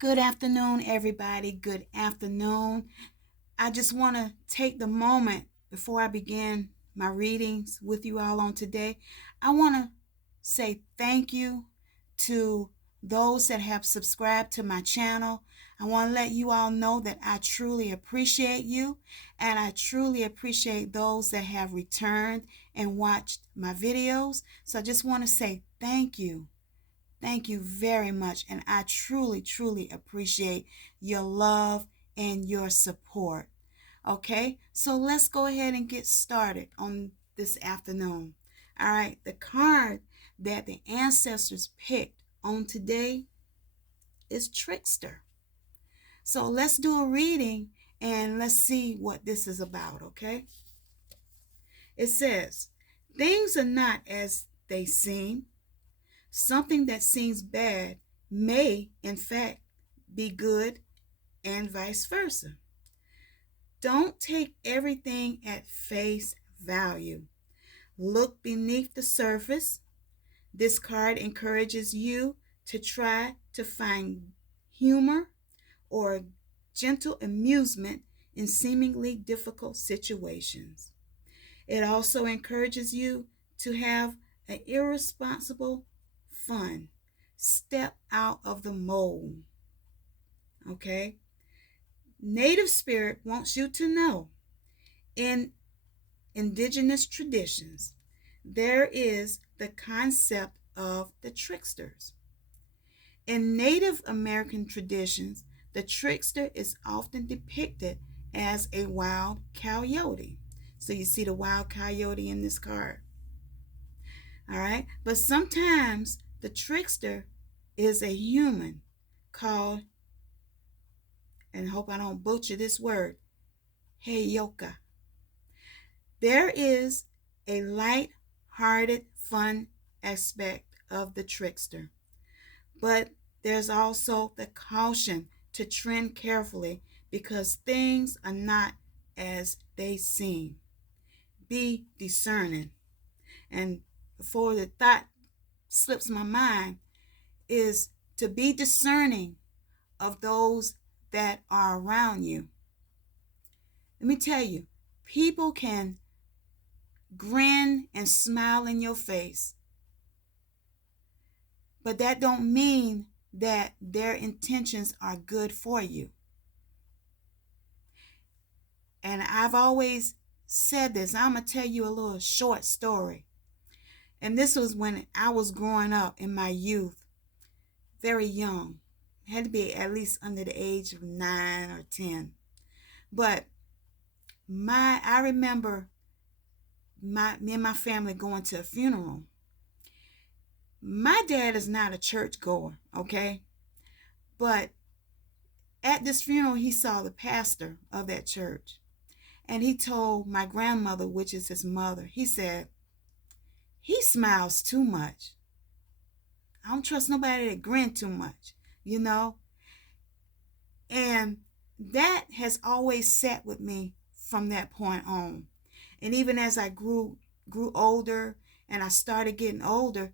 Good afternoon, everybody. Good afternoon. I just want to take the moment before I begin my readings with you all on today. I want to say thank you to those that have subscribed to my channel. I want to let you all know that I truly appreciate you, and I truly appreciate those that have returned and watched my videos. So I just want to say thank you. Thank you very much, and I truly, truly appreciate your love and your support. Okay, so let's go ahead and get started on this afternoon. All right, the card that the ancestors picked on today is Trickster. So let's do a reading and let's see what this is about, okay? It says, things are not as they seem. Something that seems bad may, in fact, be good, and vice versa. Don't take everything at face value. Look beneath the surface. This card encourages you to try to find humor or gentle amusement in seemingly difficult situations. It also encourages you to have an irresponsible fun. Step out of the mold. Okay? Native Spirit wants you to know in indigenous traditions, there is the concept of the tricksters. In Native American traditions, the trickster is often depicted as a wild coyote. So you see the wild coyote in this card. All right? But sometimes the trickster is a human called, and I hope I don't butcher this word, Heyoka. There is a light-hearted, fun aspect of the trickster, but there's also the caution to tread carefully because things are not as they seem. Be discerning. And before the thought slips my mind, is to be discerning of those that are around you. Let me tell you, people can grin and smile in your face, but that don't mean that their intentions are good for you. And I've always said this. I'm going to tell you a little short story. And this was when I was growing up in my youth, very young. Had to be at least under the age of 9 or 10. But I remember me and my family going to a funeral. My dad is not a church goer, okay? But at this funeral, he saw the pastor of that church. And he told my grandmother, which is his mother, he said, he smiles too much. I don't trust nobody that grin too much, you know? And that has always sat with me from that point on. And even as I grew older and I started getting older,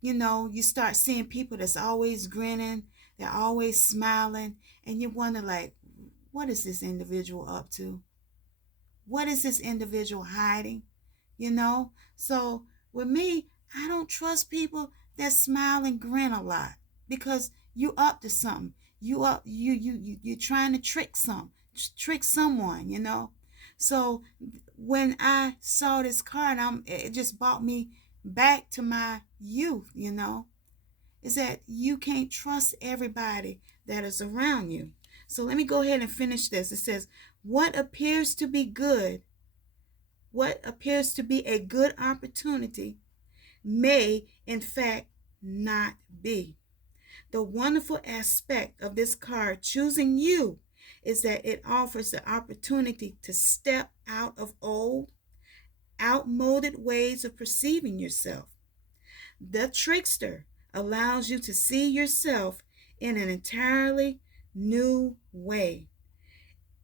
you start seeing people that's always grinning, they're always smiling, and you wonder, like, what is this individual up to? What is this individual hiding? So with me, I don't trust people that smile and grin a lot because you up to something. You're trying to trick someone. So when I saw this card, it just brought me back to my youth. Is that you can't trust everybody that is around you. So let me go ahead and finish this. It says, what appears to be a good opportunity may in fact not be. The wonderful aspect of this card choosing you is that it offers the opportunity to step out of old, outmoded ways of perceiving yourself. The trickster allows you to see yourself in an entirely new way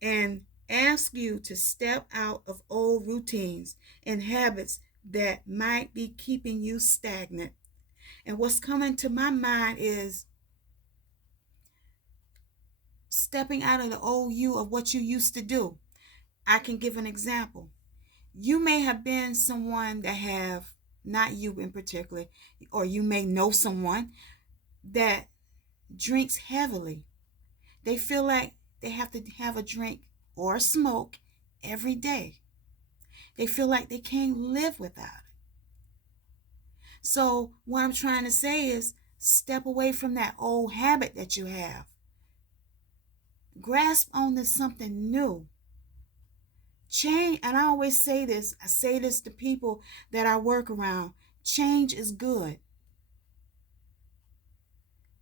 and ask you to step out of old routines and habits that might be keeping you stagnant. And what's coming to my mind is stepping out of the old you of what you used to do. I can give an example. You may have been someone that have, not you in particular, or you may know someone that drinks heavily. They feel like they have to have a drink or a smoke every day. They feel like they can't live without it. So what I'm trying to say is step away from that old habit that you have. Grasp onto something new. Change, and I always say this, I say this to people that I work around. Change is good.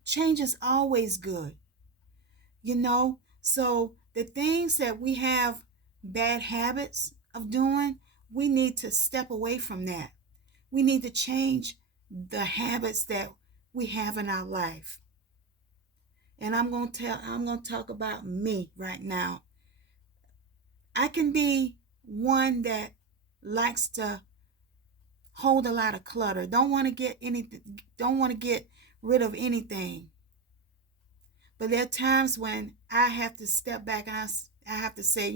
Change is always good. So the things that we have bad habits of doing, we need to step away from that. We need to change the habits that we have in our life. And I'm going to talk about me right now. I can be one that likes to hold a lot of clutter. Don't want to get rid of anything. But there are times when I have to step back and I have to say,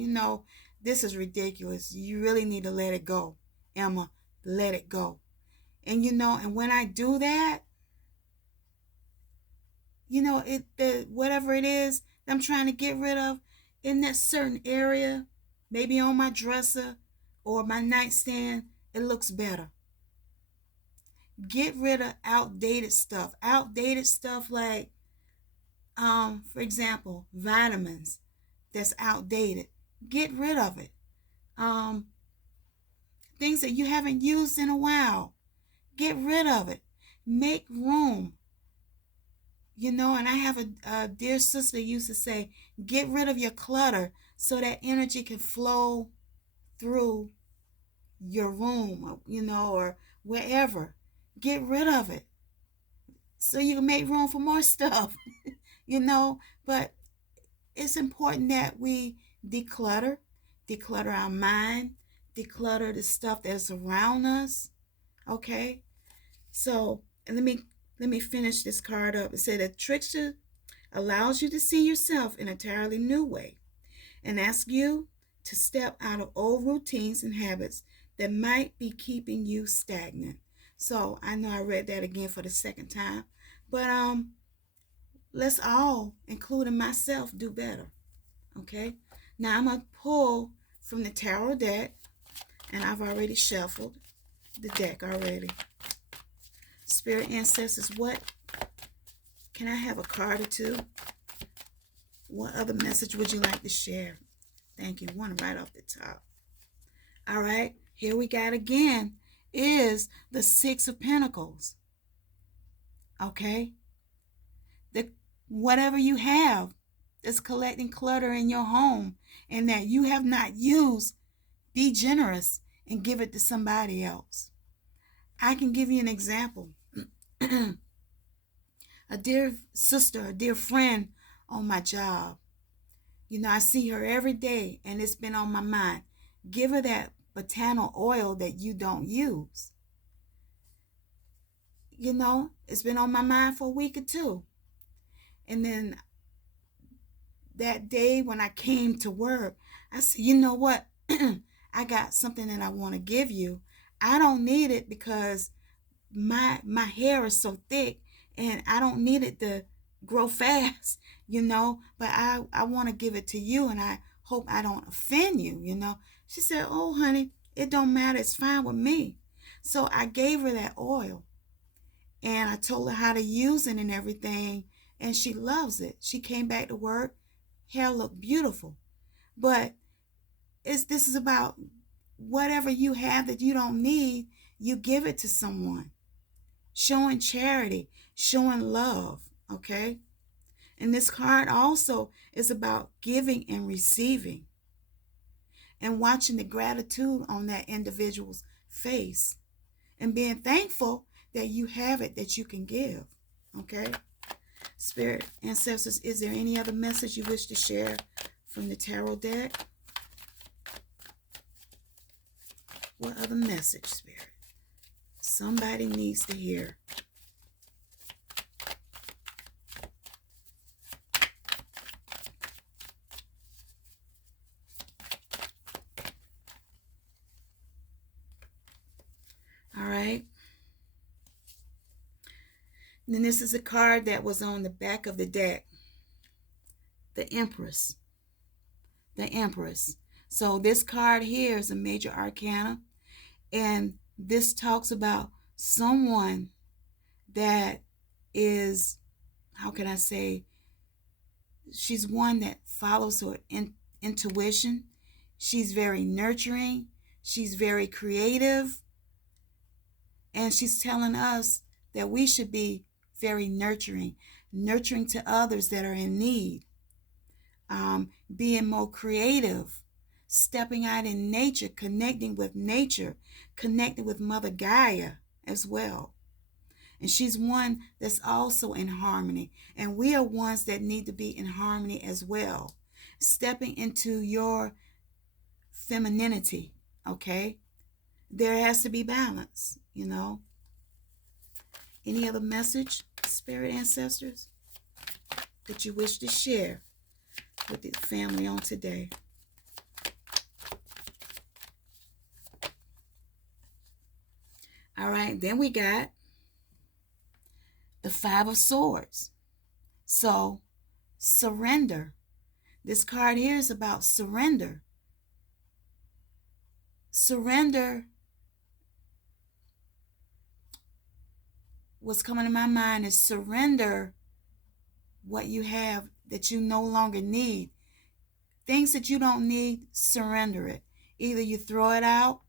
this is ridiculous. You really need to let it go. Emma, let it go. And and when I do that, whatever it is that I'm trying to get rid of in that certain area, maybe on my dresser or my nightstand, it looks better. Get rid of outdated stuff. Outdated stuff like, for example, vitamins that's outdated. Get rid of it. Things that you haven't used in a while. Get rid of it. Make room. And I have a dear sister used to say, get rid of your clutter so that energy can flow through your room, or wherever. Get rid of it so you can make room for more stuff, But it's important that we declutter our mind, declutter the stuff that's around us, okay? So let me finish this card up. It said that trickster allows you to see yourself in an entirely new way and asks you to step out of old routines and habits that might be keeping you stagnant. So I know I read that again for the second time, but let's all, including myself, do better. Okay? Now I'm going to pull from the tarot deck, and I've already shuffled the deck already. Spirit ancestors, what can I have a card or two? What other message would you like to share? Thank you. One right off the top. All right, here we got again is the Six of Pentacles. Okay? Whatever you have that's collecting clutter in your home and that you have not used, be generous and give it to somebody else. I can give you an example. A dear sister, a dear friend on my job. I see her every day and it's been on my mind. Give her that botanical oil that you don't use. It's been on my mind for a week or two. And then that day when I came to work, I said, you know what? I got something that I want to give you. I don't need it because my hair is so thick and I don't need it to grow fast, but I want to give it to you and I hope I don't offend you, She said, oh, honey, it don't matter. It's fine with me. So I gave her that oil and I told her how to use it and everything, and she loves it. She came back to work. Hair looked beautiful. But this is about whatever you have that you don't need, you give it to someone. Showing charity, showing love, okay? And this card also is about giving and receiving and watching the gratitude on that individual's face and being thankful that you have it that you can give, okay? Spirit ancestors, is there any other message you wish to share from the tarot deck? What other message, Spirit? Somebody needs to hear. Then this is a card that was on the back of the deck. The Empress. The Empress. So this card here is a major arcana. And this talks about someone that is, how can I say, she's one that follows her intuition. She's very nurturing. She's very creative. And she's telling us that we should be very nurturing to others that are in need, being more creative, stepping out in nature, connecting with nature, connecting with Mother Gaia as well. And she's one that's also in harmony. And we are ones that need to be in harmony as well. Stepping into your femininity, okay? There has to be balance, you know. Any other message, spirit ancestors, that you wish to share with the family on today? All right, then we got the Five of Swords. So, surrender. This card here is about surrender. Surrender. What's coming to my mind is surrender what you have that you no longer need. Things that you don't need, surrender it. Either you throw it out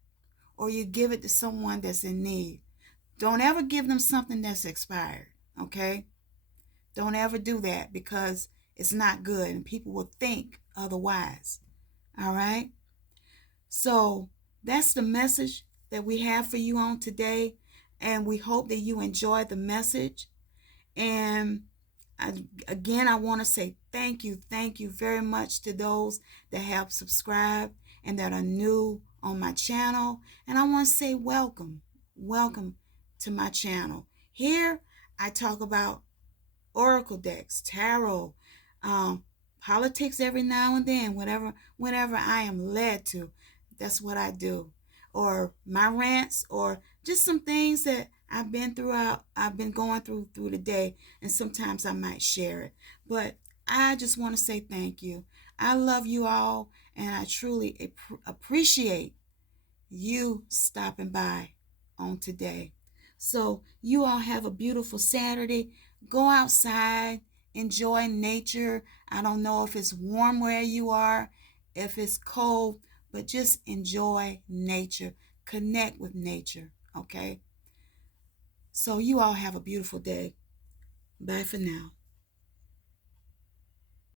or you give it to someone that's in need. Don't ever give them something that's expired, okay? Don't ever do that, because it's not good and people will think otherwise. All right? So that's the message that we have for you on today. And we hope that you enjoyed the message. And again, I want to say thank you very much to those that have subscribed and that are new on my channel. And I want to say welcome to my channel. Here I talk about oracle decks, tarot, politics every now and then, whenever I am led to. That's what I do. Or my rants, or just some things that I've been going through the day, and sometimes I might share it. But I just want to say thank you. I love you all, and I truly appreciate you stopping by on today. So you all have a beautiful Saturday. Go outside, enjoy nature. I don't know if it's warm where you are, if it's cold, but just enjoy nature. Connect with nature, okay? So you all have a beautiful day. Bye for now.